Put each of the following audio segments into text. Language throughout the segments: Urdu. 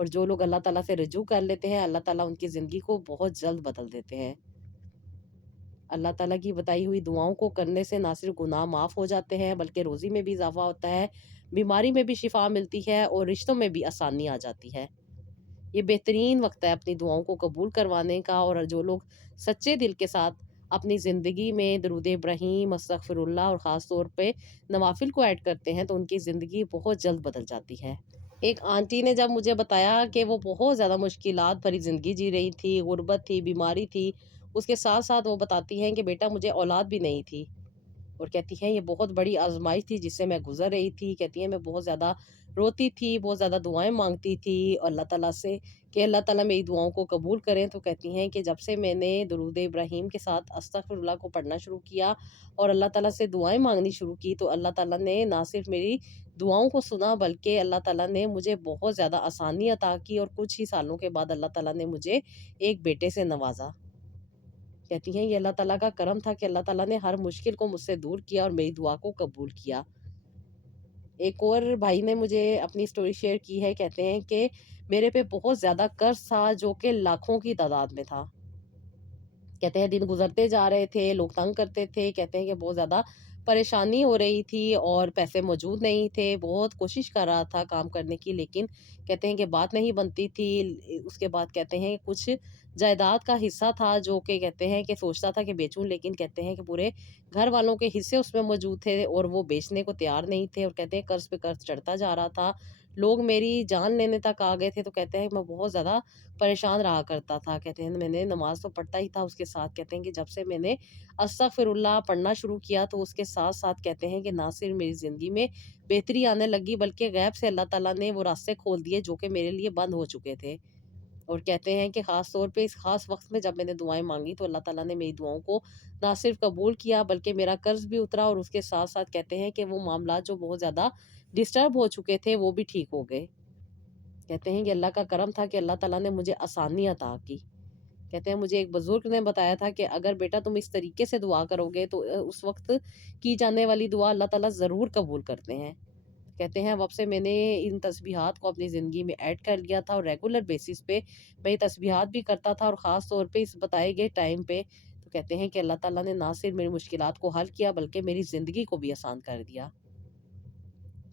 اور جو لوگ اللہ تعالیٰ سے رجوع کر لیتے ہیں اللہ تعالیٰ ان کی زندگی کو بہت جلد بدل دیتے ہیں۔ اللہ تعالیٰ کی بتائی ہوئی دعاؤں کو کرنے سے نہ صرف گناہ معاف ہو جاتے ہیں بلکہ روزی میں بھی اضافہ ہوتا ہے، بیماری میں بھی شفا ملتی ہے اور رشتوں میں بھی آسانی آ جاتی ہے۔ یہ بہترین وقت ہے اپنی دعاؤں کو قبول کروانے کا، اور جو لوگ سچے دل کے ساتھ اپنی زندگی میں درود ابراہیم، استغفر اللہ اور خاص طور پہ نوافل کو ایڈ کرتے ہیں تو ان کی زندگی بہت جلد بدل جاتی ہے۔ ایک آنٹی نے جب مجھے بتایا کہ وہ بہت زیادہ مشکلات بھری زندگی جی رہی تھی، غربت تھی، بیماری تھی، اس کے ساتھ ساتھ وہ بتاتی ہیں کہ بیٹا مجھے اولاد بھی نہیں تھی، اور کہتی ہیں یہ بہت بڑی آزمائش تھی جس سے میں گزر رہی تھی۔ کہتی ہیں میں بہت زیادہ روتی تھی، بہت زیادہ دعائیں مانگتی تھی اللہ تعالیٰ سے کہ اللہ تعالیٰ میری دعاؤں کو قبول کریں۔ تو کہتی ہیں کہ جب سے میں نے درود ابراہیم کے ساتھ استغفر اللہ کو پڑھنا شروع کیا اور اللہ تعالیٰ سے دعائیں مانگنی شروع کی تو اللہ تعالیٰ نے نہ صرف میری دعاؤں کو سنا بلکہ اللہ تعالیٰ نے مجھے بہت زیادہ آسانی عطا کی، اور کچھ ہی سالوں کے بعد اللہ تعالیٰ نے مجھے ایک بیٹے سے نوازا۔ کہتی ہیں یہ اللہ تعالیٰ کا کرم تھا کہ اللہ تعالیٰ نے ہر مشکل کو مجھ سے دور کیا اور میری دعا کو قبول کیا۔ ایک اور بھائی نے مجھے اپنی سٹوری شیئر کی ہے، کہتے ہیں کہ میرے پہ بہت زیادہ قرض تھا جو کہ لاکھوں کی تعداد میں تھا۔ کہتے ہیں دن گزرتے جا رہے تھے، لوگ تنگ کرتے تھے، کہتے ہیں کہ بہت زیادہ پریشانی ہو رہی تھی اور پیسے موجود نہیں تھے، بہت کوشش کر رہا تھا کام کرنے کی لیکن کہتے ہیں کہ بات نہیں بنتی تھی۔ اس کے بعد کہتے ہیں کچھ جائیداد کا حصہ تھا جو کہ کہتے ہیں کہ سوچتا تھا کہ بیچوں، لیکن کہتے ہیں کہ پورے گھر والوں کے حصے اس میں موجود تھے اور وہ بیچنے کو تیار نہیں تھے، اور کہتے ہیں قرض پہ قرض چڑھتا جا رہا تھا، لوگ میری جان لینے تک آ گئے تھے۔ تو کہتے ہیں میں بہت زیادہ پریشان رہا کرتا تھا۔ کہتے ہیں میں نے نماز تو پڑھتا ہی تھا، اس کے ساتھ کہتے ہیں کہ جب سے میں نے استغفر اللہ پڑھنا شروع کیا تو اس کے ساتھ ساتھ کہتے ہیں کہ نہ صرف میری زندگی میں بہتری آنے لگی بلکہ غیب سے اللہ تعالیٰ نے وہ راستے کھول دیے جو کہ میرے لیے بند ہو چکے تھے۔ اور کہتے ہیں کہ خاص طور پہ اس خاص وقت میں جب میں نے دعائیں مانگی تو اللہ تعالیٰ نے میری دعاؤں کو نہ صرف قبول کیا بلکہ میرا قرض بھی اترا، اور اس کے ساتھ ساتھ کہتے ہیں کہ وہ معاملات جو بہت زیادہ ڈسٹرب ہو چکے تھے وہ بھی ٹھیک ہو گئے۔ کہتے ہیں کہ اللہ کا کرم تھا کہ اللہ تعالیٰ نے مجھے آسانی عطا کی۔ کہتے ہیں مجھے ایک بزرگ نے بتایا تھا کہ اگر بیٹا تم اس طریقے سے دعا کرو گے تو اس وقت کی جانے والی دعا اللہ تعالیٰ ضرور قبول کرتے ہیں۔ کہتے ہیں اب سے میں نے ان تسبیحات کو اپنی زندگی میں ایڈ کر لیا تھا اور ریگولر بیسس پہ میں یہ تسبیحات بھی کرتا تھا، اور خاص طور پہ اس بتائے گئے ٹائم پہ۔ تو کہتے ہیں کہ اللہ تعالیٰ نے نہ صرف میری مشکلات کو حل کیا بلکہ میری زندگی کو بھی آسان کر دیا۔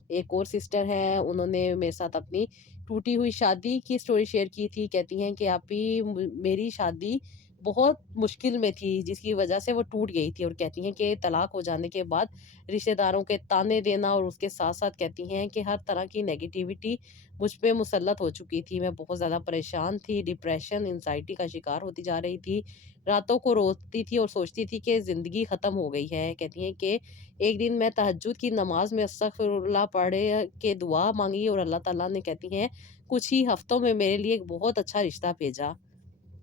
ایک اور سسٹر ہیں، انہوں نے میرے ساتھ اپنی ٹوٹی ہوئی شادی کی سٹوری شیئر کی تھی۔ کہتی ہیں کہ آپ ہی میری شادی بہت مشکل میں تھی جس کی وجہ سے وہ ٹوٹ گئی تھی، اور کہتی ہیں کہ طلاق ہو جانے کے بعد رشتہ داروں کے تانے دینا اور اس کے ساتھ ساتھ کہتی ہیں کہ ہر طرح کی نیگیٹیوٹی مجھ پہ مسلط ہو چکی تھی۔ میں بہت زیادہ پریشان تھی، ڈپریشن، انزائٹی کا شکار ہوتی جا رہی تھی، راتوں کو روتی تھی اور سوچتی تھی کہ زندگی ختم ہو گئی ہے۔ کہتی ہیں کہ ایک دن میں تہجد کی نماز میں استغفر اللہ پڑھے کے دعا مانگی اور اللہ تعالیٰ نے کہتی ہیں کچھ ہی ہفتوں میں میرے لیے ایک بہت اچھا رشتہ بھیجا،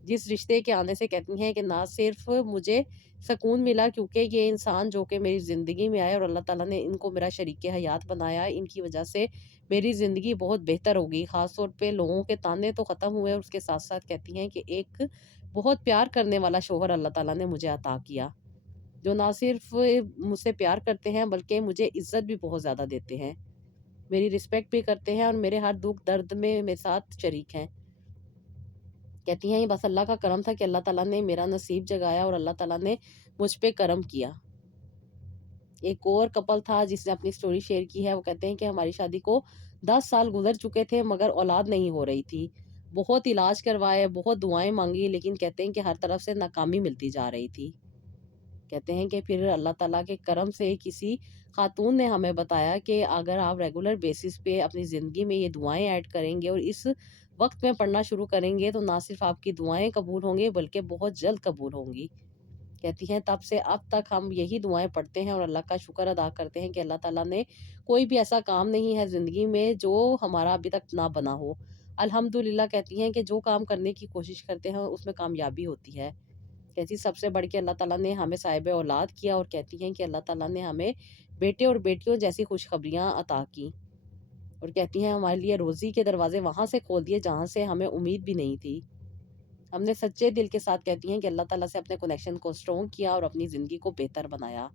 جس رشتے کے آنے سے کہتی ہیں کہ نہ صرف مجھے سکون ملا کیونکہ یہ انسان جو کہ میری زندگی میں آئے اور اللہ تعالیٰ نے ان کو میرا شریک حیات بنایا، ان کی وجہ سے میری زندگی بہت بہتر ہو گئی، خاص طور پہ لوگوں کے تانے تو ختم ہوئے، اور اس کے ساتھ ساتھ کہتی ہیں کہ ایک بہت پیار کرنے والا شوہر اللہ تعالیٰ نے مجھے عطا کیا جو نہ صرف مجھ سے پیار کرتے ہیں بلکہ مجھے عزت بھی بہت زیادہ دیتے ہیں، میری رسپیکٹ بھی کرتے ہیں اور میرے ہر دکھ درد میں میرے ساتھ شریک ہیں۔ کہتی ہیں یہ بس اللہ کا کرم تھا کہ اللہ تعالیٰ نے میرا نصیب جگایا اور اللہ تعالیٰ نے مجھ پہ کرم کیا۔ ایک اور کپل تھا جس نے اپنی سٹوری شیئر کی ہے، وہ کہتے ہیں کہ ہماری شادی کو 10 سال گزر چکے تھے مگر اولاد نہیں ہو رہی تھی، بہت علاج کروائے، بہت دعائیں مانگی لیکن کہتے ہیں کہ ہر طرف سے ناکامی ملتی جا رہی تھی۔ کہتے ہیں کہ پھر اللہ تعالیٰ کے کرم سے کسی خاتون نے ہمیں بتایا کہ اگر آپ ریگولر بیسس پہ اپنی زندگی میں یہ دعائیں ایڈ کریں گے اور اس وقت میں پڑھنا شروع کریں گے تو نہ صرف آپ کی دعائیں قبول ہوں گی بلکہ بہت جلد قبول ہوں گی۔ کہتی ہیں تب سے اب تک ہم یہی دعائیں پڑھتے ہیں اور اللہ کا شکر ادا کرتے ہیں کہ اللہ تعالیٰ نے کوئی بھی ایسا کام نہیں ہے زندگی میں جو ہمارا ابھی تک نہ بنا ہو۔ الحمدللہ کہتی ہیں کہ جو کام کرنے کی کوشش کرتے ہیں اس میں کامیابی ہوتی ہے۔ کہتی سب سے بڑھ کے اللہ تعالیٰ نے ہمیں صاحب اولاد کیا، اور کہتی ہیں کہ اللہ تعالیٰ نے ہمیں بیٹے اور بیٹیوں جیسی خوشخبریاں عطا کی، اور کہتی ہیں ہمارے لیے روزی کے دروازے وہاں سے کھول دیے جہاں سے ہمیں امید بھی نہیں تھی۔ ہم نے سچے دل کے ساتھ کہتی ہیں کہ اللہ تعالیٰ سے اپنے کنیکشن کو سٹرونگ کیا اور اپنی زندگی کو بہتر بنایا۔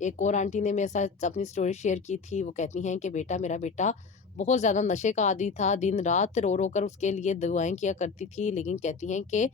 ایک اور آنٹی نے میرے ساتھ اپنی سٹوری شیئر کی تھی، وہ کہتی ہیں کہ میرا بیٹا بہت زیادہ نشے کا عادی تھا، دن رات رو رو کر اس کے لیے دعائیں کیا کرتی تھی، لیکن کہتی ہیں کہ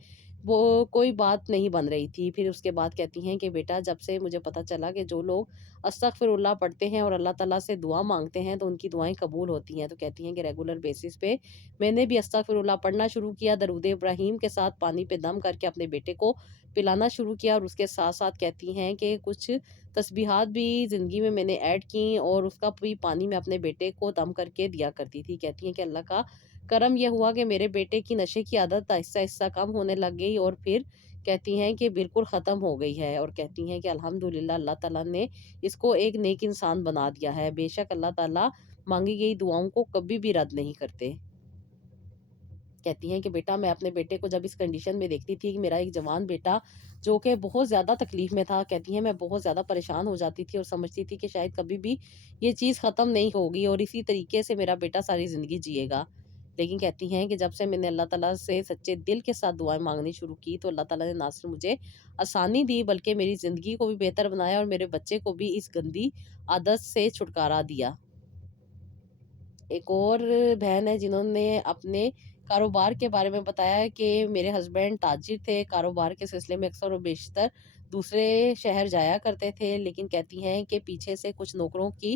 وہ کوئی بات نہیں بن رہی تھی۔ پھر اس کے بعد کہتی ہیں کہ بیٹا جب سے مجھے پتہ چلا کہ جو لوگ استغفر اللہ پڑھتے ہیں اور اللہ تعالیٰ سے دعا مانگتے ہیں تو ان کی دعائیں قبول ہوتی ہیں، تو کہتی ہیں کہ ریگولر بیسس پہ میں نے بھی استغفر اللہ پڑھنا شروع کیا، درود ابراہیم کے ساتھ پانی پہ دم کر کے اپنے بیٹے کو پلانا شروع کیا، اور اس کے ساتھ ساتھ کہتی ہیں کہ کچھ تسبیحات بھی زندگی میں نے ایڈ کی، اور اس کا بھی پانی میں اپنے بیٹے کو دم کر کے دیا کرتی تھی۔ کہتی ہیں کہ اللہ کا کرم یہ ہوا کہ میرے بیٹے کی نشے کی عادت آہستہ آہستہ کم ہونے لگ گئی، اور پھر کہتی ہیں کہ بالکل ختم ہو گئی ہے، اور کہتی ہیں کہ الحمدللہ اللہ تعالیٰ نے اس کو ایک نیک انسان بنا دیا ہے۔ بے شک اللہ تعالیٰ مانگی گئی دعاؤں کو کبھی بھی رد نہیں کرتے۔ کہتی ہیں کہ بیٹا میں اپنے بیٹے کو جب اس کنڈیشن میں دیکھتی تھی کہ میرا ایک جوان بیٹا جو کہ بہت زیادہ تکلیف میں تھا، کہتی ہیں میں بہت زیادہ پریشان ہو جاتی تھی اور سمجھتی تھی کہ شاید کبھی بھی یہ چیز ختم نہیں ہوگی اور اسی طریقے سے میرا بیٹا ساری زندگی جیے گا۔ لیکن کہتی ہیں کہ جب سے میں نے اللہ تعالیٰ سے سچے دل کے ساتھ دعائیں مانگنی شروع کی تو اللہ تعالیٰ نے نہ صرف مجھے آسانی دی بلکہ میری زندگی کو بھی بہتر بنایا اور میرے بچے کو بھی اس گندی عادت سے چھٹکارا دیا۔ ایک اور بہن ہے جنہوں نے اپنے کاروبار کے بارے میں بتایا کہ میرے ہسبینڈ تاجر تھے، کاروبار کے سلسلے میں اکثر و بیشتر دوسرے شہر جایا کرتے تھے، لیکن کہتی ہیں کہ پیچھے سے کچھ نوکروں کی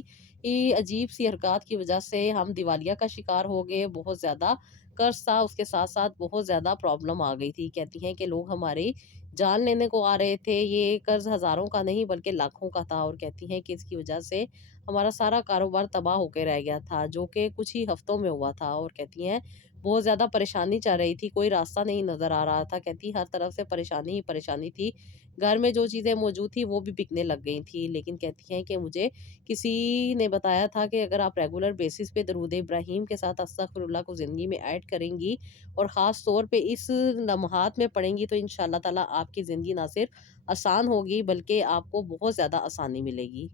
عجیب سی حرکات کی وجہ سے ہم دیوالیہ کا شکار ہو گئے، بہت زیادہ قرض تھا، اس کے ساتھ ساتھ بہت زیادہ پرابلم آ گئی تھی۔ کہتی ہیں کہ لوگ ہماری جان لینے کو آ رہے تھے، یہ قرض ہزاروں کا نہیں بلکہ لاکھوں کا تھا، اور کہتی ہیں کہ اس کی وجہ سے ہمارا سارا کاروبار تباہ ہو کے رہ گیا تھا، جو کہ کچھ ہی ہفتوں میں ہوا تھا، اور کہتی ہیں بہت زیادہ پریشانی چل رہی تھی، کوئی راستہ نہیں نظر آ رہا تھا، کہتی ہر طرف سے پریشانی ہی پریشانی تھی، گھر میں جو چیزیں موجود تھی وہ بھی بکنے لگ گئی تھی، لیکن کہتی ہیں کہ مجھے کسی نے بتایا تھا کہ اگر آپ ریگولر بیسس پہ درود ابراہیم کے ساتھ استغفر اللہ کو زندگی میں ایڈ کریں گی اور خاص طور پہ اس لمحات میں پڑھیں گی تو انشاءاللہ تعالیٰ آپ کی زندگی نہ صرف آسان ہوگی بلکہ آپ کو بہت زیادہ آسانی ملے گی۔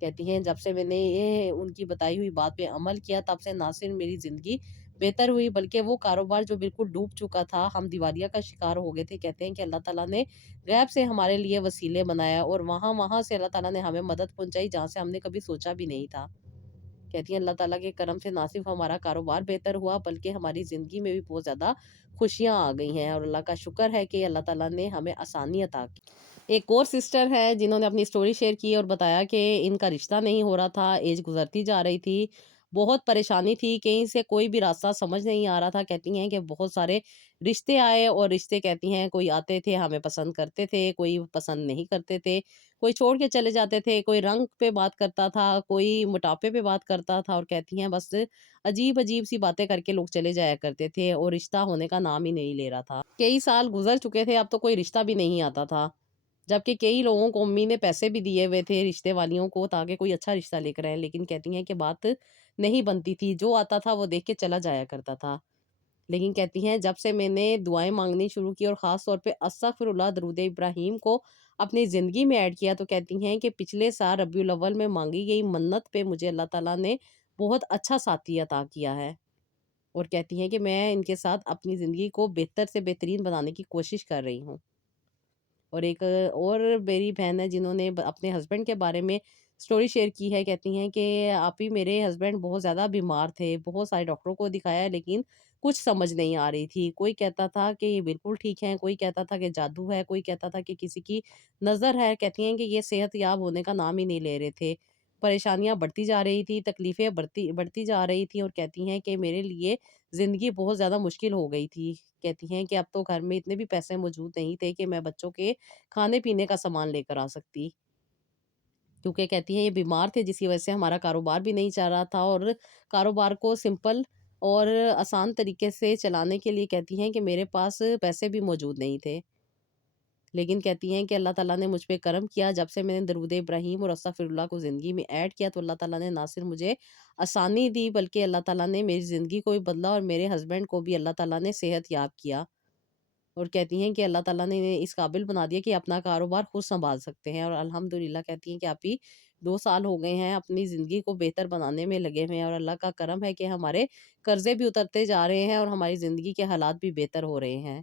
کہتی ہیں جب سے میں نے یہ ان کی بتائی ہوئی بات پہ عمل کیا تب سے نہ صرف میری زندگی بہتر ہوئی بلکہ وہ کاروبار جو بالکل ڈوب چکا تھا، ہم دیوالیہ کا شکار ہو گئے تھے، کہتے ہیں کہ اللہ تعالیٰ نے غیب سے ہمارے لیے وسیلے بنایا اور وہاں سے اللہ تعالیٰ نے ہمیں مدد پہنچائی جہاں سے ہم نے کبھی سوچا بھی نہیں تھا۔ کہتی ہیں اللہ تعالیٰ کے کرم سے نہ صرف ہمارا کاروبار بہتر ہوا بلکہ ہماری زندگی میں بھی بہت زیادہ خوشیاں آ گئی ہیں، اور اللہ کا شکر ہے کہ اللہ تعالیٰ نے ہمیں آسانی عطا کی۔ ایک اور سسٹر ہے جنہوں نے اپنی سٹوری شیئر کی اور بتایا کہ ان کا رشتہ نہیں ہو رہا تھا، ایج گزرتی جا رہی تھی، بہت پریشانی تھی، کہیں سے کوئی بھی راستہ سمجھ نہیں آ رہا تھا۔ کہتی ہیں کہ بہت سارے رشتے آئے اور رشتے کہتی ہیں کوئی آتے تھے ہمیں پسند کرتے تھے، کوئی پسند نہیں کرتے تھے، کوئی چھوڑ کے چلے جاتے تھے، کوئی رنگ پہ بات کرتا تھا، کوئی موٹاپے پہ بات کرتا تھا، اور کہتی ہیں بس عجیب عجیب سی باتیں کر کے لوگ چلے جایا کرتے تھے اور رشتہ ہونے کا نام ہی نہیں لے رہا تھا۔ کئی سال گزر چکے تھے، اب تو کوئی رشتہ بھی نہیں آتا تھا، جبکہ کئی لوگوں کو امی نے پیسے بھی دیے ہوئے تھے رشتے والیوں کو تاکہ کوئی اچھا رشتہ لے کر آئے، لیکن کہتی ہیں کہ بات نہیں بنتی تھی، جو آتا تھا وہ دیکھ کے چلا جایا کرتا تھا۔ لیکن کہتی ہیں جب سے میں نے دعائیں مانگنی شروع کی اور خاص طور پہ استغفر اللہ درود ابراہیم کو اپنی زندگی میں ایڈ کیا تو کہتی ہیں کہ پچھلے سال ربیع الاول میں مانگی گئی منت پہ مجھے اللہ تعالیٰ نے بہت اچھا ساتھی عطا کیا ہے، اور کہتی ہیں کہ میں ان کے ساتھ اپنی زندگی کو بہتر سے بہترین بنانے کی کوشش کر رہی ہوں۔ اور ایک اور میری بہن ہے جنہوں نے اپنے ہسبینڈ کے بارے میں سٹوری شیئر کی ہے، کہتی ہیں کہ آپ ہی میرے ہسبینڈ بہت زیادہ بیمار تھے، بہت سارے ڈاکٹروں کو دکھایا لیکن کچھ سمجھ نہیں آ رہی تھی، کوئی کہتا تھا کہ یہ بالکل ٹھیک ہیں، کوئی کہتا تھا کہ جادو ہے، کوئی کہتا تھا کہ کسی کی نظر ہے، کہتی ہیں کہ یہ صحت یاب ہونے کا نام ہی نہیں لے رہے تھے، پریشانیاں بڑھتی جا رہی تھی، تکلیفیں بڑھتی جا رہی تھیں، اور کہتی ہیں کہ میرے لیے زندگی بہت زیادہ مشکل ہو گئی تھی۔ کہتی ہیں کہ اب تو گھر میں اتنے بھی پیسے موجود نہیں تھے کہ میں بچوں کے کھانے پینے کا سامان لے کر آ سکتی، کیونکہ کہتی ہیں یہ بیمار تھے جس کی وجہ سے ہمارا کاروبار بھی نہیں چل رہا تھا، اور کاروبار کو سمپل اور آسان طریقے سے چلانے کے لیے کہتی ہیں کہ میرے پاس پیسے بھی موجود نہیں تھے، لیکن کہتی ہیں کہ اللہ تعالیٰ نے مجھ پہ کرم کیا، جب سے میں نے درود ابراہیم اور استغفر اللہ کو زندگی میں ایڈ کیا تو اللہ تعالیٰ نے نہ صرف مجھے آسانی دی بلکہ اللہ تعالیٰ نے میری زندگی کو بھی بدلا اور میرے ہسبینڈ کو بھی اللہ تعالیٰ نے صحت یاب کیا، اور کہتی ہیں کہ اللہ تعالیٰ نے انہیں اس قابل بنا دیا کہ اپنا کاروبار خود سنبھال سکتے ہیں، اور الحمدللہ کہتی ہیں کہ آپ ہی 2 سال ہو گئے ہیں اپنی زندگی کو بہتر بنانے میں لگے ہوئے ہیں، اور اللہ کا کرم ہے کہ ہمارے قرضے بھی اترتے جا رہے ہیں اور ہماری زندگی کے حالات بھی بہتر ہو رہے ہیں۔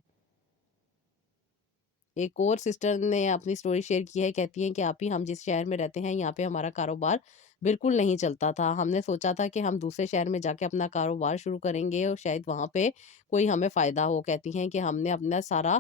ایک اور سسٹر نے اپنی سٹوری شیئر کی ہے، کہتی ہیں کہ آپ ہی ہم جس شہر میں رہتے ہیں یہاں پہ ہمارا کاروبار بالکل نہیں چلتا تھا۔ ہم نے سوچا تھا کہ ہم دوسرے شہر میں جا کے اپنا کاروبار شروع کریں گے اور شاید وہاں پہ کوئی ہمیں فائدہ ہو۔ کہتی ہیں کہ ہم نے اپنا سارا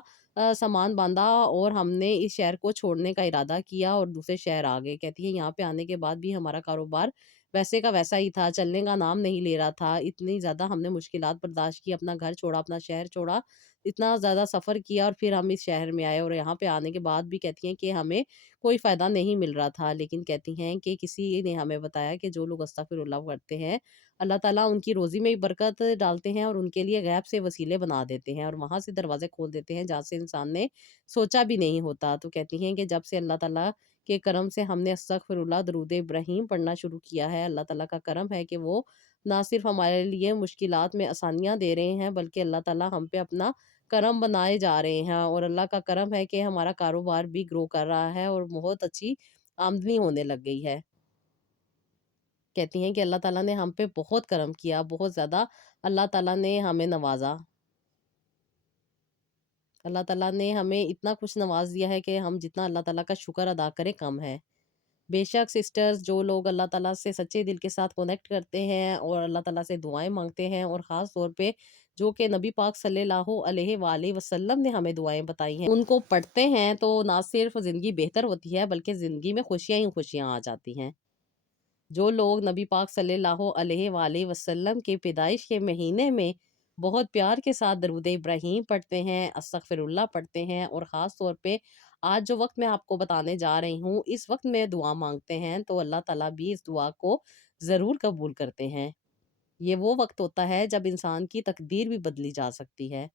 سامان باندھا اور ہم نے اس شہر کو چھوڑنے کا ارادہ کیا اور دوسرے شہر آ گئے۔ کہتی ہیں یہاں پہ آنے کے بعد بھی ہمارا کاروبار ویسے کا ویسا ہی تھا، چلنے کا نام نہیں لے رہا تھا۔ اتنی زیادہ ہم نے مشکلات برداشت کی، اپنا گھر چھوڑا، اپنا شہر چھوڑا، اتنا زیادہ سفر کیا اور پھر ہم اس شہر میں آئے، اور یہاں پہ آنے کے بعد بھی کہتی ہیں کہ ہمیں کوئی فائدہ نہیں مل رہا تھا۔ لیکن کہتی ہیں کہ کسی نے ہمیں بتایا کہ جو لوگ استغفر اللہ کرتے ہیں، اللہ تعالیٰ ان کی روزی میں بھی برکت ڈالتے ہیں اور ان کے لیے غیب سے وسیلے بنا دیتے ہیں اور وہاں سے دروازے کھول دیتے ہیں جہاں سے انسان نے سوچا بھی نہیں ہوتا۔ تو کہتی ہیں کہ جب سے اللہ تعالیٰ کے کرم سے ہم نے استغفر اللہ، درود ابراہیم پڑھنا شروع کیا ہے، اللہ تعالیٰ کا کرم ہے کہ وہ نہ صرف ہمارے لیے مشکلات میں آسانیاں دے رہے ہیں، بلکہ اللہ تعالیٰ ہم پہ اپنا کرم بنائے جا رہے ہیں، اور اللہ کا کرم ہے کہ ہمارا کاروبار بھی گرو کر رہا ہے اور بہت اچھی آمدنی ہونے لگ گئی ہے۔ کہتی ہیں کہ اللہ تعالیٰ نے ہم پہ بہت کرم کیا، بہت زیادہ اللہ تعالیٰ نے ہمیں نوازا۔ اللہ تعالیٰ نے ہمیں اتنا کچھ نواز دیا ہے کہ ہم جتنا اللہ تعالیٰ کا شکر ادا کریں کم ہے۔ بے شک سسٹرز، جو لوگ اللہ تعالیٰ سے سچے دل کے ساتھ کنیکٹ کرتے ہیں اور اللہ تعالیٰ سے دعائیں مانگتے ہیں، اور خاص طور پہ جو کہ نبی پاک صلی اللہ علیہ وآلہ وسلم نے ہمیں دعائیں بتائی ہیں، ان کو پڑھتے ہیں تو نہ صرف زندگی بہتر ہوتی ہے بلکہ زندگی میں خوشیاں ہی خوشیاں آ جاتی ہیں۔ جو لوگ نبی پاک صلی اللہ علیہ وآلہ وسلم کے پیدائش کے مہینے میں بہت پیار کے ساتھ درود ابراہیم پڑھتے ہیں، استغفر اللہ پڑھتے ہیں، اور خاص طور پہ آج جو وقت میں آپ کو بتانے جا رہی ہوں اس وقت میں دعا مانگتے ہیں، تو اللہ تعالیٰ بھی اس دعا کو ضرور قبول کرتے ہیں۔ یہ وہ وقت ہوتا ہے جب انسان کی تقدیر بھی بدلی جا سکتی ہے۔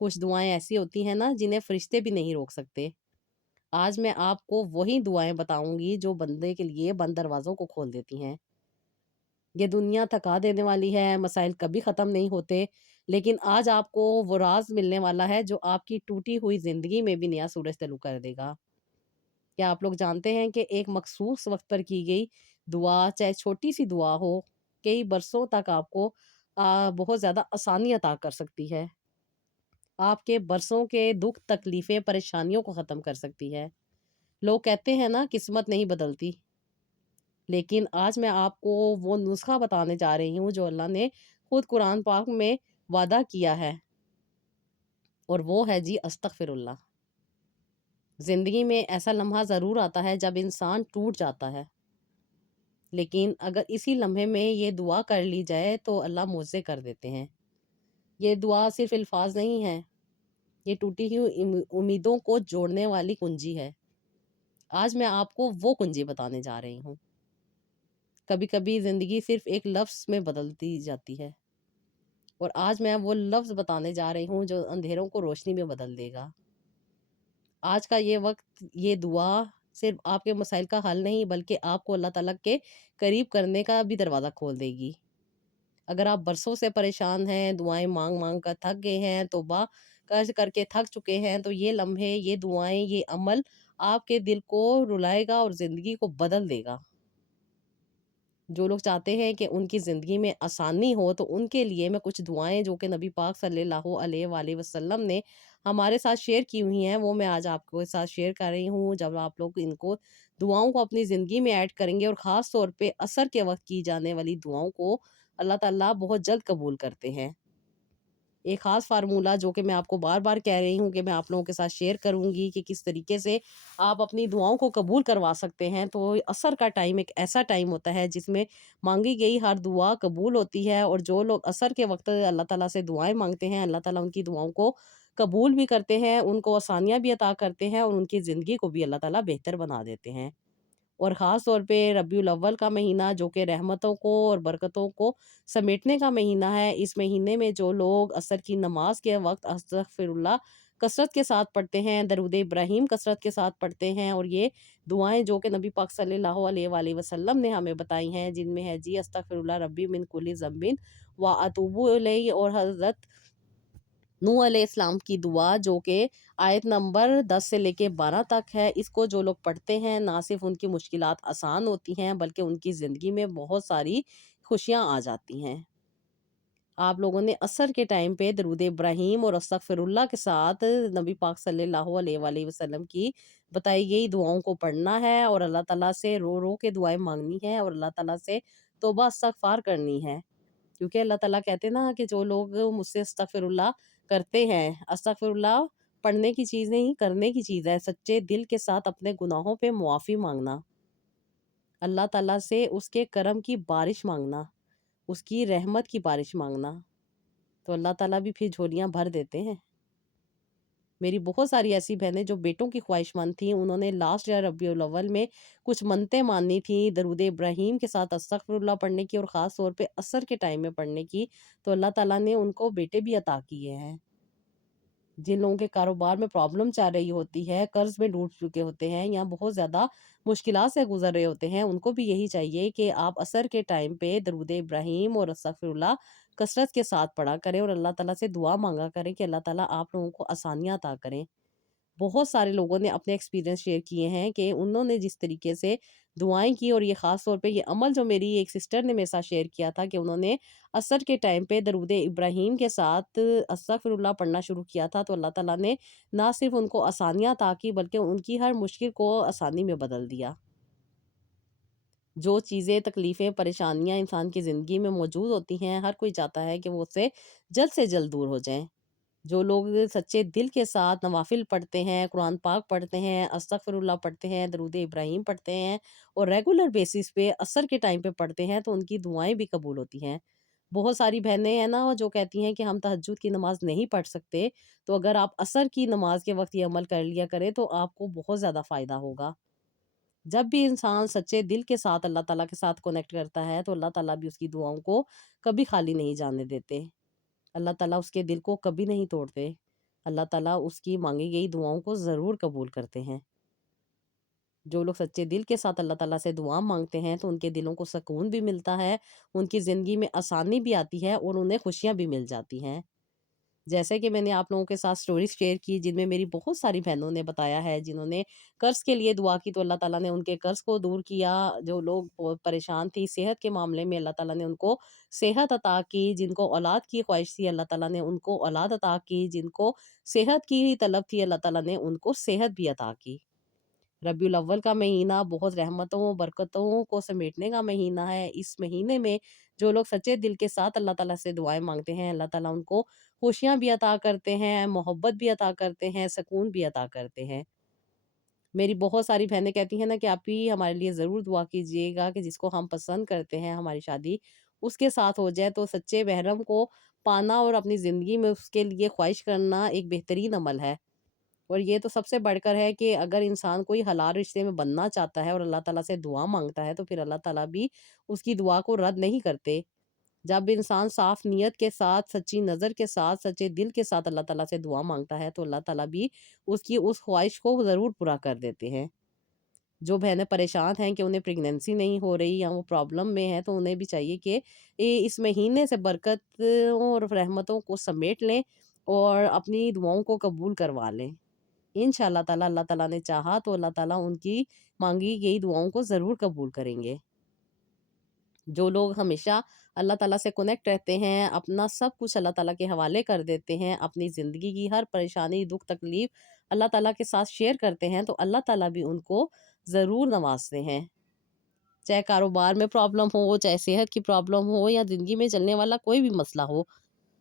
کچھ دعائیں ایسی ہوتی ہیں نا جنہیں فرشتے بھی نہیں روک سکتے۔ آج میں آپ کو وہی دعائیں بتاؤں گی جو بندے کے لیے بند دروازوں کو کھول دیتی ہیں۔ یہ دنیا تھکا دینے والی ہے، مسائل کبھی ختم نہیں ہوتے، لیکن آج آپ کو وہ راز ملنے والا ہے جو آپ کی ٹوٹی ہوئی زندگی میں بھی نیا سورج طلوع کر دے گا۔ کیا آپ لوگ جانتے ہیں کہ ایک مخصوص وقت پر کی گئی دعا، چاہے چھوٹی سی دعا ہو، کئی برسوں تک آپ کو بہت زیادہ آسانی عطا کر سکتی ہے، آپ کے برسوں کے دکھ تکلیفیں پریشانیوں کو ختم کر سکتی ہے۔ لوگ کہتے ہیں نا قسمت نہیں بدلتی، لیکن آج میں آپ کو وہ نسخہ بتانے جا رہی ہوں جو اللہ نے خود قرآن پاک میں وعدہ کیا ہے، اور وہ ہے جی استغفر اللہ۔ زندگی میں ایسا لمحہ ضرور آتا ہے جب انسان ٹوٹ جاتا ہے، لیکن اگر اسی لمحے میں یہ دعا کر لی جائے تو اللہ معجزے کر دیتے ہیں۔ یہ دعا صرف الفاظ نہیں ہے، یہ ٹوٹی ہوئی امیدوں کو جوڑنے والی کنجی ہے۔ آج میں آپ کو وہ کنجی بتانے جا رہی ہوں۔ کبھی کبھی زندگی صرف ایک لفظ میں بدلتی جاتی ہے، اور آج میں وہ لفظ بتانے جا رہی ہوں جو اندھیروں کو روشنی میں بدل دے گا۔ آج کا یہ وقت، یہ دعا صرف آپ کے مسائل کا حل نہیں بلکہ آپ کو اللہ تعالیٰ کے قریب کرنے کا بھی دروازہ کھول دے گی۔ اگر آپ برسوں سے پریشان ہیں، دعائیں مانگ مانگ کر تھک گئے ہیں، توبہ کر کے تھک چکے ہیں، تو یہ لمحے، یہ دعائیں، یہ عمل آپ کے دل کو رلائے گا اور زندگی کو بدل دے گا۔ جو لوگ چاہتے ہیں کہ ان کی زندگی میں آسانی ہو تو ان کے لیے میں کچھ دعائیں جو کہ نبی پاک صلی اللہ علیہ وآلہ وسلم نے ہمارے ساتھ شیئر کی ہوئی ہیں، وہ میں آج آپ کو ساتھ شیئر کر رہی ہوں۔ جب آپ لوگ ان کو دعاؤں کو اپنی زندگی میں ایڈ کریں گے، اور خاص طور پہ عصر کے وقت کی جانے والی دعاؤں کو اللہ تعالیٰ بہت جلد قبول کرتے ہیں۔ ایک خاص فارمولہ جو کہ میں آپ کو بار بار کہہ رہی ہوں کہ میں آپ لوگوں کے ساتھ شیئر کروں گی کہ کس طریقے سے آپ اپنی دعاؤں کو قبول کروا سکتے ہیں۔ تو عصر کا ٹائم ایک ایسا ٹائم ہوتا ہے جس میں مانگی گئی ہر دعا قبول ہوتی ہے، اور جو لوگ عصر کے وقت اللہ تعالیٰ سے دعائیں مانگتے ہیں، اللہ تعالیٰ ان کی دعاؤں کو قبول بھی کرتے ہیں، ان کو آسانیاں بھی عطا کرتے ہیں، اور ان کی زندگی کو بھی اللہ تعالیٰ بہتر بنا دیتے ہیں۔ اور خاص طور پہ ربیع الاول کا مہینہ جو کہ رحمتوں کو اور برکتوں کو سمیٹنے کا مہینہ ہے، اس مہینے میں جو لوگ عصر کی نماز کے وقت استغفر اللہ کثرت کے ساتھ پڑھتے ہیں، درود ابراہیم کثرت کے ساتھ پڑھتے ہیں، اور یہ دعائیں جو کہ نبی پاک صلی اللہ علیہ وآلہ وسلم نے ہمیں بتائی ہیں، جن میں ہے جی استغفر اللہ ربی من کل ذنب واتوب الیہ، اور حضرت نوح علیہ السلام کی دعا جو کہ آیت نمبر 10 سے لے کے 12 تک ہے، اس کو جو لوگ پڑھتے ہیں نہ صرف ان کی مشکلات آسان ہوتی ہیں بلکہ ان کی زندگی میں بہت ساری خوشیاں آ جاتی ہیں۔ آپ لوگوں نے عصر کے ٹائم پہ درود ابراہیم اور استغفراللہ کے ساتھ نبی پاک صلی اللہ علیہ وآلہ وسلم کی بتائی گئی دعاؤں کو پڑھنا ہے، اور اللہ تعالیٰ سے رو رو کے دعائیں مانگنی ہے، اور اللہ تعالیٰ سے توبہ استغفار کرنی ہے، کیونکہ اللہ تعالیٰ کہتے ہیں نا کہ جو لوگ مجھ سے استغفراللہ کرتے ہیں، استغفراللہ پڑھنے کی چیز نہیں، کرنے کی چیز ہے، سچے دل کے ساتھ اپنے گناہوں پہ معافی مانگنا، اللہ تعالیٰ سے اس کے کرم کی بارش مانگنا، اس کی رحمت کی بارش مانگنا، تو اللہ تعالیٰ بھی پھر جھولیاں بھر دیتے ہیں۔ میری بہت ساری ایسی بہنیں جو بیٹوں کی خواہش مند تھیں، انہوں نے لاسٹ یا ربیع الاول میں کچھ منتیں ماننی تھیں درود ابراہیم کے ساتھ استغفراللہ پڑھنے کی، اور خاص طور پہ عصر کے ٹائم میں پڑھنے کی، تو اللہ تعالیٰ نے ان کو بیٹے بھی عطا کیے ہیں۔ جن لوگوں کے کاروبار میں پرابلم چل رہی ہوتی ہے، قرض میں ڈوب چکے ہوتے ہیں یا بہت زیادہ مشکلات سے گزر رہے ہوتے ہیں، ان کو بھی یہی چاہیے کہ آپ عصر کے ٹائم پہ درود ابراہیم اور استغفراللہ کثرت کے ساتھ پڑھا کریں، اور اللہ تعالیٰ سے دعا مانگا کریں کہ اللہ تعالیٰ آپ لوگوں کو آسانیاں عطا کریں۔ بہت سارے لوگوں نے اپنے ایکسپیرینس شیئر کیے ہیں کہ انہوں نے جس طریقے سے دعائیں کی، اور یہ خاص طور پہ یہ عمل جو میری ایک سسٹر نے میرے ساتھ شیئر کیا تھا کہ انہوں نے عصر کے ٹائم پہ درود ابراہیم کے ساتھ استغفراللہ پڑھنا شروع کیا تھا، تو اللہ تعالیٰ نے نہ صرف ان کو آسانیاں عطا کی بلکہ ان کی ہر مشکل کو آسانی میں بدل دیا۔ جو چیزیں، تکلیفیں، پریشانیاں انسان کی زندگی میں موجود ہوتی ہیں، ہر کوئی چاہتا ہے کہ وہ اس سے جلد دور ہو جائیں۔ جو لوگ سچے دل کے ساتھ نوافل پڑھتے ہیں، قرآن پاک پڑھتے ہیں، استغفراللہ پڑھتے ہیں، درود ابراہیم پڑھتے ہیں، اور ریگولر بیسس پہ عصر کے ٹائم پہ پڑھتے ہیں، تو ان کی دعائیں بھی قبول ہوتی ہیں۔ بہت ساری بہنیں ہیں نا جو کہتی ہیں کہ ہم تہجد کی نماز نہیں پڑھ سکتے، تو اگر آپ عصر کی نماز کے وقت یہ عمل کر لیا کریں تو آپ کو بہت زیادہ فائدہ ہوگا۔ جب بھی انسان سچے دل کے ساتھ اللہ تعالیٰ کے ساتھ کنیکٹ کرتا ہے تو اللہ تعالیٰ بھی اس کی دعاؤں کو کبھی خالی نہیں جانے دیتے، اللہ تعالیٰ اس کے دل کو کبھی نہیں توڑتے، اللہ تعالیٰ اس کی مانگی گئی دعاؤں کو ضرور قبول کرتے ہیں۔ جو لوگ سچے دل کے ساتھ اللہ تعالیٰ سے دعا مانگتے ہیں تو ان کے دلوں کو سکون بھی ملتا ہے، ان کی زندگی میں آسانی بھی آتی ہے، اور انہیں خوشیاں بھی مل جاتی ہیں۔ جیسے کہ میں نے آپ لوگوں کے ساتھ سٹوریز شیئر کی جن میں میری بہت ساری بہنوں نے بتایا ہے، جنہوں نے قرض کے لیے دعا کی تو اللہ تعالیٰ نے ان کے قرض کو دور کیا، جو لوگ بہت پریشان تھی صحت کے معاملے میں، اللہ تعالیٰ نے ان کو صحت عطا کی، جن کو اولاد کی خواہش تھی اللہ تعالیٰ نے ان کو اولاد عطا کی، جن کو صحت کی طلب تھی اللہ تعالیٰ نے ان کو صحت بھی عطا کی۔ ربیع الاول کا مہینہ بہت رحمتوں برکتوں کو سمیٹنے کا مہینہ ہے۔ اس مہینے میں جو لوگ سچے دل کے ساتھ اللہ تعالیٰ سے دعائیں مانگتے ہیں، اللہ تعالیٰ ان کو خوشیاں بھی عطا کرتے ہیں، محبت بھی عطا کرتے ہیں، سکون بھی عطا کرتے ہیں۔ میری بہت ساری بہنیں کہتی ہیں نا کہ آپ ہی ہمارے لیے ضرور دعا کیجیے گا کہ جس کو ہم پسند کرتے ہیں ہماری شادی اس کے ساتھ ہو جائے، تو سچے محرم کو پانا اور اپنی زندگی میں اس کے لیے خواہش کرنا ایک بہترین عمل ہے۔ اور یہ تو سب سے بڑھ کر ہے کہ اگر انسان کوئی حلال رشتے میں بننا چاہتا ہے اور اللہ تعالیٰ سے دعا مانگتا ہے تو پھر اللہ تعالیٰ بھی اس کی دعا کو رد نہیں کرتے۔ جب انسان صاف نیت کے ساتھ، سچی نظر کے ساتھ، سچے دل کے ساتھ اللہ تعالیٰ سے دعا مانگتا ہے تو اللہ تعالیٰ بھی اس کی اس خواہش کو ضرور پورا کر دیتے ہیں۔ جو بہنیں پریشان ہیں کہ انہیں پریگنینسی نہیں ہو رہی یا وہ پرابلم میں ہیں تو انہیں بھی چاہیے کہ اس مہینے سے برکت اور رحمتوں کو سمیٹ لیں اور اپنی دعاؤں کو قبول کروا لیں۔ انشاءاللہ تعالیٰ اللہ تعالیٰ نے چاہا تو اللہ تعالیٰ ان کی مانگی گئی دعاؤں کو ضرور قبول کریں گے۔ جو لوگ ہمیشہ اللہ تعالیٰ سے کنیکٹ رہتے ہیں، اپنا سب کچھ اللہ تعالیٰ کے حوالے کر دیتے ہیں، اپنی زندگی کی ہر پریشانی، دکھ، تکلیف اللہ تعالیٰ کے ساتھ شیئر کرتے ہیں تو اللہ تعالیٰ بھی ان کو ضرور نوازتے ہیں۔ چاہے کاروبار میں پرابلم ہو، چاہے صحت کی پرابلم ہو، یا زندگی میں چلنے والا کوئی بھی مسئلہ ہو،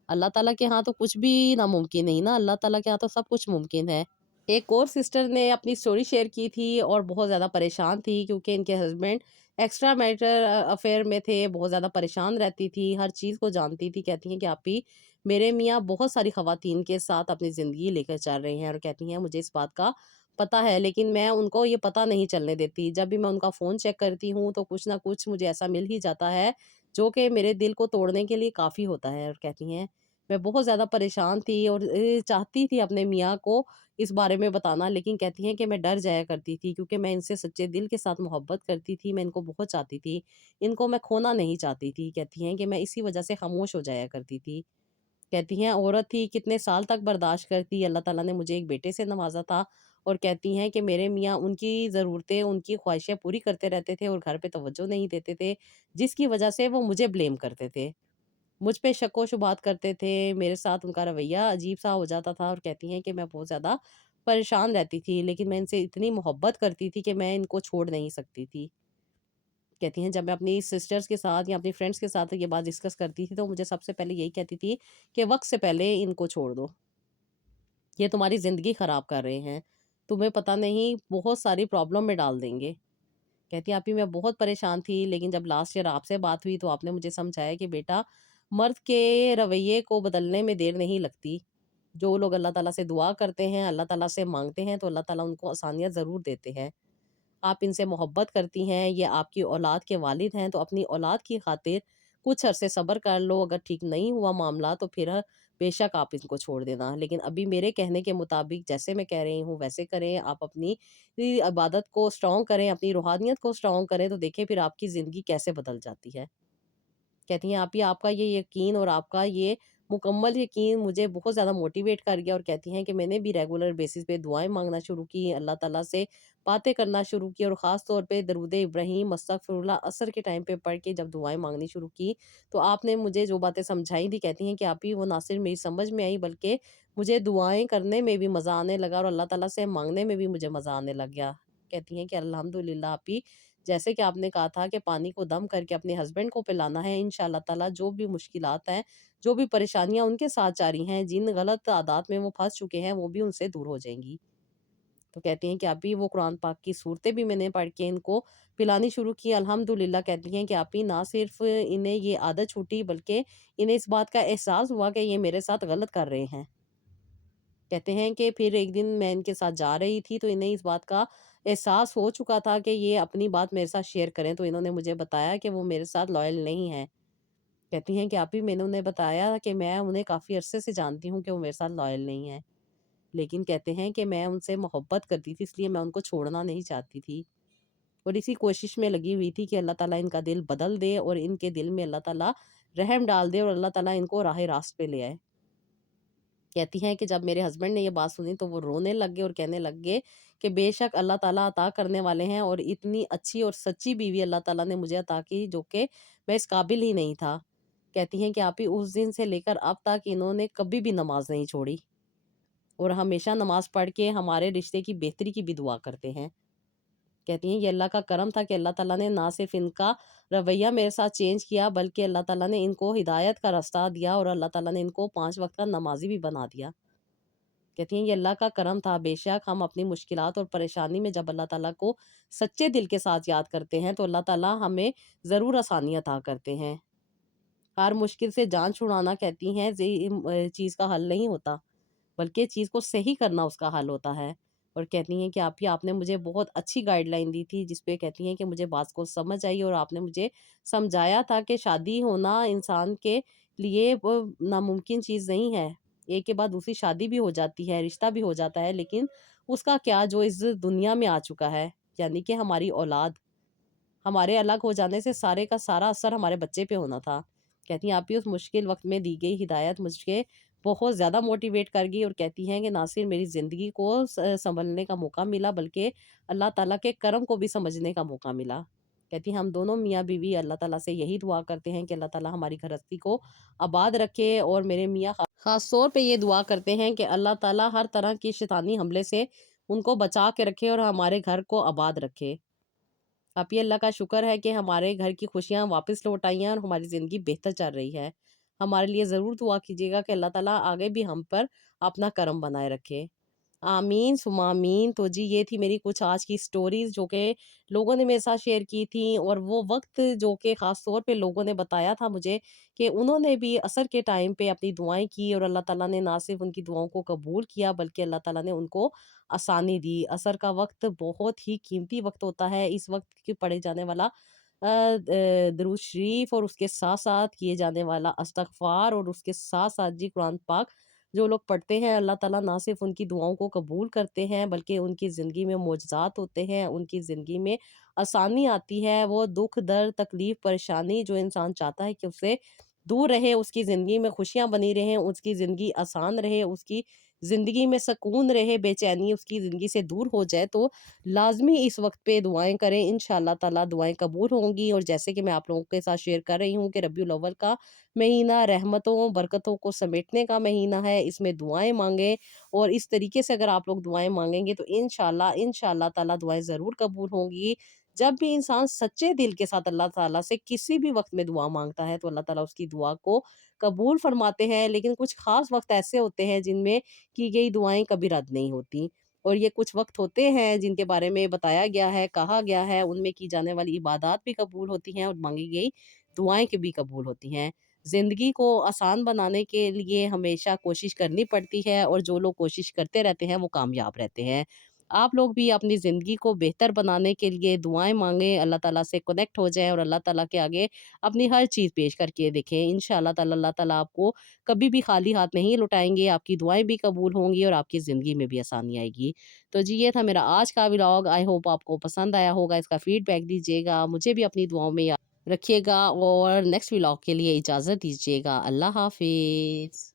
اللہ تعالیٰ کے ہاں تو کچھ بھی ناممکن نہیں نا، اللہ تعالیٰ کے ہاں تو سب کچھ ممکن ہے۔ ایک اور سسٹر نے اپنی سٹوری شیئر کی تھی اور بہت زیادہ پریشان تھی کیونکہ ان کے ہسبینڈ ایکسٹرا میٹر افیئر میں تھے، بہت زیادہ پریشان رہتی تھی، ہر چیز کو جانتی تھی۔ کہتی ہیں کہ آپ ہی میرے میاں بہت ساری خواتین کے ساتھ اپنی زندگی لے کر چل رہے ہیں، اور کہتی ہیں مجھے اس بات کا پتہ ہے لیکن میں ان کو یہ پتہ نہیں چلنے دیتی۔ جب بھی میں ان کا فون چیک کرتی ہوں تو کچھ نہ کچھ مجھے ایسا مل ہی جاتا ہے جو کہ میرے دل کو توڑنے کے لیے کافی ہوتا ہے۔ اور کہتی ہیں میں بہت زیادہ پریشان تھی اور چاہتی تھی اپنے میاں کو اس بارے میں بتانا، لیکن کہتی ہیں کہ میں ڈر جایا کرتی تھی کیونکہ میں ان سے سچے دل کے ساتھ محبت کرتی تھی، میں ان کو بہت چاہتی تھی، ان کو میں کھونا نہیں چاہتی تھی۔ کہتی ہیں کہ میں اسی وجہ سے خاموش ہو جایا کرتی تھی۔ کہتی ہیں عورت تھی کتنے سال تک برداشت کرتی، اللہ تعالیٰ نے مجھے ایک بیٹے سے نوازا تھا، اور کہتی ہیں کہ میرے میاں ان کی ضرورتیں، ان کی خواہشیں پوری کرتے رہتے تھے اور گھر پہ توجہ نہیں دیتے تھے، جس کی وجہ سے وہ مجھے بلیم کرتے تھے۔ مجھ پہ شک و شبہات کرتے تھے، میرے ساتھ ان کا رویہ عجیب سا ہو جاتا تھا، اور کہتی ہیں کہ میں بہت زیادہ پریشان رہتی تھی، لیکن میں ان سے اتنی محبت کرتی تھی کہ میں ان کو چھوڑ نہیں سکتی تھی۔ کہتی ہیں جب میں اپنی سسٹرز کے ساتھ یا اپنی فرینڈس کے ساتھ یہ بات ڈسکس کرتی تھی تو مجھے سب سے پہلے یہی کہتی تھی کہ وقت سے پہلے ان کو چھوڑ دو، یہ تمہاری زندگی خراب کر رہے ہیں، تمہیں پتہ نہیں بہت ساری پرابلم میں ڈال دیں گے۔ کہتی ہیں آپی میں بہت پریشان تھی، لیکن جب لاسٹ ایئر آپ سے بات ہوئی تو آپ نے مجھے سمجھایا کہ بیٹا مرد کے رویے کو بدلنے میں دیر نہیں لگتی، جو لوگ اللہ تعالیٰ سے دعا کرتے ہیں، اللہ تعالیٰ سے مانگتے ہیں تو اللہ تعالیٰ ان کو آسانیت ضرور دیتے ہیں۔ آپ ان سے محبت کرتی ہیں، یہ آپ کی اولاد کے والد ہیں، تو اپنی اولاد کی خاطر کچھ عرصے صبر کر لو، اگر ٹھیک نہیں ہوا معاملہ تو پھر بے شک آپ ان کو چھوڑ دینا، لیکن ابھی میرے کہنے کے مطابق جیسے میں کہہ رہی ہوں ویسے کریں، آپ اپنی عبادت کو اسٹرانگ کریں، اپنی روحانیت کو اسٹرانگ کریں، تو دیکھیں پھر آپ کی زندگی کیسے بدل جاتی ہے۔ کہتی ہیں آپ ہی آپ کا یہ یقین اور آپ کا یہ مکمل یقین مجھے بہت زیادہ موٹیویٹ کر گیا، اور کہتی ہیں کہ میں نے بھی ریگولر بیسس پہ دعائیں مانگنا شروع کی، اللہ تعالیٰ سے باتیں کرنا شروع کی، اور خاص طور پہ درود ابراہیم استغفر اللہ عصر کے ٹائم پہ پڑھ کے جب دعائیں مانگنی شروع کی تو آپ نے مجھے جو باتیں سمجھائی تھی، کہتی ہیں کہ آپ ہی وہ نہ صرف میری سمجھ میں آئی بلکہ مجھے دعائیں کرنے میں بھی مزہ آنے لگا، اور اللہ تعالیٰ سے مانگنے میں بھی مجھے مزہ آنے لگ گیا۔ کہتی ہیں کہ الحمدللہ آپ ہی جیسے کہ آپ نے کہا تھا کہ پانی کو دم کر کے اپنے ہسبینڈ کو پلانا ہے، انشاءاللہ تعالیٰ جو بھی مشکلات ہیں، جو بھی پریشانیاں ان کے ساتھ جاری ہیں، جن غلط عادات میں وہ پھنس چکے ہیں، وہ بھی ان سے دور ہو جائیں گی۔ تو کہتی ہیں کہ ابھی وہ قرآن پاک کی صورتیں بھی میں نے پڑھ کے ان کو پلانی شروع کی، الحمدللہ۔ کہتی ہیں کہ آپ ہی نہ صرف انہیں یہ عادت چھوٹی بلکہ انہیں اس بات کا احساس ہوا کہ یہ میرے ساتھ غلط کر رہے ہیں۔ کہتے ہیں کہ پھر ایک دن میں ان کے ساتھ جا رہی تھی تو انہیں اس بات کا احساس ہو چکا تھا کہ یہ اپنی بات میرے ساتھ شیئر کریں، تو انہوں نے مجھے بتایا کہ وہ میرے ساتھ لائل نہیں ہیں۔ کہتی ہیں کہ آپ ہی میں نے انہیں بتایا کہ میں انہیں کافی عرصے سے جانتی ہوں کہ وہ میرے ساتھ لائل نہیں ہیں، لیکن کہتے ہیں کہ میں ان سے محبت کرتی تھی، اس لیے میں ان کو چھوڑنا نہیں چاہتی تھی، اور اسی کوشش میں لگی ہوئی تھی کہ اللہ تعالیٰ ان کا دل بدل دے اور ان کے دل میں اللہ تعالیٰ رحم ڈال دے اور اللہ تعالیٰ ان کو راہ راست پہ لے آئے۔ کہتی ہیں کہ جب میرے ہسبینڈ نے یہ بات سنی تو وہ رونے لگ گئے اور کہنے لگ گئے کہ بے شک اللہ تعالیٰ عطا کرنے والے ہیں، اور اتنی اچھی اور سچی بیوی اللہ تعالیٰ نے مجھے عطا کی جو کہ میں اس قابل ہی نہیں تھا۔ کہتی ہیں کہ آپ ہی اس دن سے لے کر اب تک انہوں نے کبھی بھی نماز نہیں چھوڑی، اور ہمیشہ نماز پڑھ کے ہمارے رشتے کی بہتری کی بھی دعا کرتے ہیں۔ کہتی ہیں یہ اللہ کا کرم تھا کہ اللہ تعالیٰ نے نہ صرف ان کا رویہ میرے ساتھ چینج کیا بلکہ اللہ تعالیٰ نے ان کو ہدایت کا راستہ دیا، اور اللہ تعالیٰ نے ان کو 5 وقت کا نمازی بھی بنا دیا۔ کہتی ہیں یہ اللہ کا کرم تھا، بے شک ہم اپنی مشکلات اور پریشانی میں جب اللہ تعالیٰ کو سچے دل کے ساتھ یاد کرتے ہیں تو اللہ تعالیٰ ہمیں ضرور آسانی عطا کرتے ہیں۔ ہر مشکل سے جان چھڑانا کہتی ہیں چیز کا حل نہیں ہوتا، بلکہ چیز کو صحیح کرنا اس کا حل ہوتا ہے۔ اور کہتی ہیں کہ آپ نے مجھے بہت اچھی گائیڈ لائن دی تھی جس پہ کہتی ہیں کہ مجھے بات کو سمجھ آئی، اور آپ نے مجھے سمجھایا تھا کہ شادی ہونا انسان کے لیے وہ ناممکن چیز نہیں ہے، ایک کے بعد دوسری شادی بھی ہو جاتی ہے، رشتہ بھی ہو جاتا ہے، لیکن اس کا کیا جو اس دنیا میں آ چکا ہے، یعنی کہ ہماری اولاد، ہمارے الگ ہو جانے سے سارے کا سارا اثر ہمارے بچے پہ ہونا تھا۔ کہتی ہیں آپ ہی اس مشکل وقت میں دی گئی ہدایت مجھ کے بہت زیادہ موٹیویٹ کر گئی، اور کہتی ہیں کہ نہ صرف میری زندگی کو سنبھلنے کا موقع ملا بلکہ اللہ تعالیٰ کے کرم کو بھی سمجھنے کا موقع ملا۔ کہتی ہیں ہم دونوں میاں بیوی اللہ تعالیٰ سے یہی دعا کرتے ہیں کہ اللہ تعالیٰ ہماری گھرستی کو آباد رکھے، اور میرے میاں خاص طور پہ یہ دعا کرتے ہیں کہ اللہ تعالیٰ ہر طرح کی شیطانی حملے سے ان کو بچا کے رکھے اور ہمارے گھر کو آباد رکھے۔ آپ یہ اللہ کا شکر ہے کہ ہمارے گھر کی خوشیاں واپس لوٹ آئی ہیں اور ہماری زندگی بہتر چل رہی ہے۔ ہمارے لیے ضرور دعا کیجیے گا کہ اللہ تعالیٰ آگے بھی ہم پر اپنا کرم بنائے رکھے۔ آمین ثم آمین۔ تو جی یہ تھی میری کچھ آج کی سٹوریز جو کہ لوگوں نے میرے ساتھ شیئر کی تھیں، اور وہ وقت جو کہ خاص طور پہ لوگوں نے بتایا تھا مجھے کہ انہوں نے بھی عصر کے ٹائم پہ اپنی دعائیں کی، اور اللہ تعالیٰ نے نہ صرف ان کی دعاؤں کو قبول کیا بلکہ اللہ تعالیٰ نے ان کو آسانی دی۔ عصر کا وقت بہت ہی قیمتی وقت ہوتا ہے، اس وقت کی پڑھے جانے والا درود شریف اور اس کے ساتھ ساتھ کیے جانے والا استغفار اور اس کے ساتھ ساتھ جی قرآن پاک جو لوگ پڑھتے ہیں، اللہ تعالیٰ نہ صرف ان کی دعاؤں کو قبول کرتے ہیں بلکہ ان کی زندگی میں معجزات ہوتے ہیں، ان کی زندگی میں آسانی آتی ہے، وہ دکھ درد تکلیف پریشانی جو انسان چاہتا ہے کہ اس سے دور رہے، اس کی زندگی میں خوشیاں بنی رہیں، اس کی زندگی آسان رہے، اس کی زندگی میں سکون رہے، بے چینی اس کی زندگی سے دور ہو جائے، تو لازمی اس وقت پہ دعائیں کریں، انشاءاللہ تعالیٰ دعائیں قبول ہوں گی۔ اور جیسے کہ میں آپ لوگوں کے ساتھ شیئر کر رہی ہوں کہ ربیع الاول کا مہینہ رحمتوں برکتوں کو سمیٹنے کا مہینہ ہے، اس میں دعائیں مانگیں، اور اس طریقے سے اگر آپ لوگ دعائیں مانگیں گے تو انشاءاللہ تعالیٰ دعائیں ضرور قبول ہوں گی۔ جب بھی انسان سچے دل کے ساتھ اللہ تعالیٰ سے کسی بھی وقت میں دعا مانگتا ہے تو اللہ تعالیٰ اس کی دعا کو قبول فرماتے ہیں، لیکن کچھ خاص وقت ایسے ہوتے ہیں جن میں کی گئی دعائیں کبھی رد نہیں ہوتی، اور یہ کچھ وقت ہوتے ہیں جن کے بارے میں بتایا گیا ہے، کہا گیا ہے، ان میں کی جانے والی عبادات بھی قبول ہوتی ہیں اور مانگی گئی دعائیں کے بھی قبول ہوتی ہیں۔ زندگی کو آسان بنانے کے لیے ہمیشہ کوشش کرنی پڑتی ہے، اور جو لوگ کوشش کرتے رہتے ہیں وہ کامیاب رہتے ہیں۔ آپ لوگ بھی اپنی زندگی کو بہتر بنانے کے لیے دعائیں مانگیں، اللہ تعالیٰ سے کنیکٹ ہو جائیں اور اللہ تعالیٰ کے آگے اپنی ہر چیز پیش کر کے دیکھیں۔ انشاءاللہ تعالیٰ اللہ تعالیٰ آپ کو کبھی بھی خالی ہاتھ نہیں لوٹائیں گے، آپ کی دعائیں بھی قبول ہوں گی اور آپ کی زندگی میں بھی آسانی آئے گی۔ تو جی یہ تھا میرا آج کا ولاگ، آئی ہوپ آپ کو پسند آیا ہوگا، اس کا فیڈ بیک دیجیے گا، مجھے بھی اپنی دعاؤں میں یاد رکھیے گا، اور نیکسٹ ولاگ کے لیے اجازت دیجیے گا۔ اللہ حافظ۔